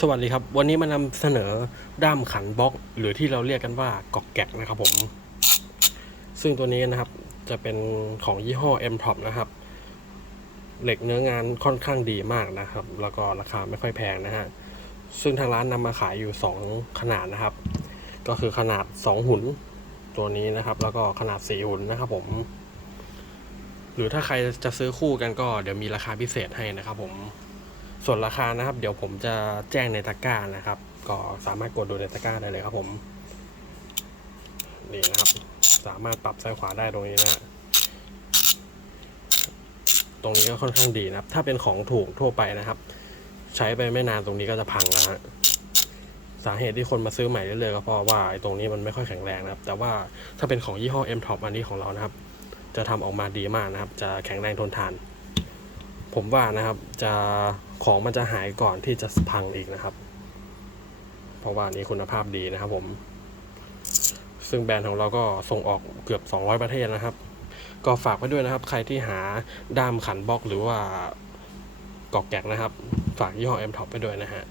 สวัสดีครับ วันนี้มานำเสนอด้ามขันบล็อก หรือที่เราเรียกกันว่ากอกแกกนะครับผม ซึ่งตัวนี้นะครับจะเป็นของยี่ห้อ m t o p นะครับ เหล็กเนื้องานค่อนข้างดีมากนะครับ แล้วก็ราคาไม่ค่อยแพงนะฮะซึ่งทางร้านนำมาขายอยู่ 2 ขนาดนะครับ ก็คือขนาด 2 หุ่นตัวนี้นะครับ แล้วก็ขนาด 4 หุ่นนะครับผม หรือถ้าใครจะซื้อคู่กันก็เดี๋ยวมีราคาพิเศษให้นะครับผม ส่วนราคานะครับ เดี๋ยวผมจะแจ้งในตะกร้านะครับ ก็สามารถกดดูในตะกร้าได้เลยครับผมนี่นะครับ สามารถปรับซ้ายขวาได้ตรงนี้นะฮะตรงนี้ก็ค่อนข้างดีนะครับ ถ้าเป็นของถูกทั่วไปนะครับ ใช้ไปไม่นานตรงนี้ก็จะพังแล้วฮะสาเหตุที่คนมาซื้อใหม่เรื่อยๆก็เพราะว่าไอ้ตรงนี้มันไม่ค่อยแข็งแรงนะครับ แต่ว่าถ้าเป็นของยี่ห้อ M Top อันนี้ของเรานะครับ จะทำออกมาดีมากนะครับ จะแข็งแรงทนทาน ผมว่านะครับจะของมันจะหายก่อนที่จะพังอีกนะครับ เพราะว่านี้คุณภาพดีนะครับผม ซึ่งแบรนด์ของเราก็ส่งออกเกือบ 200 ประเทศนะครับ ก็ฝากไว้ด้วยนะครับ ใครที่หาด้ามขันบล็อกหรือว่ากอกแกกนะครับ ฝากยี่ห้อ M Top ไปด้วยนะฮะ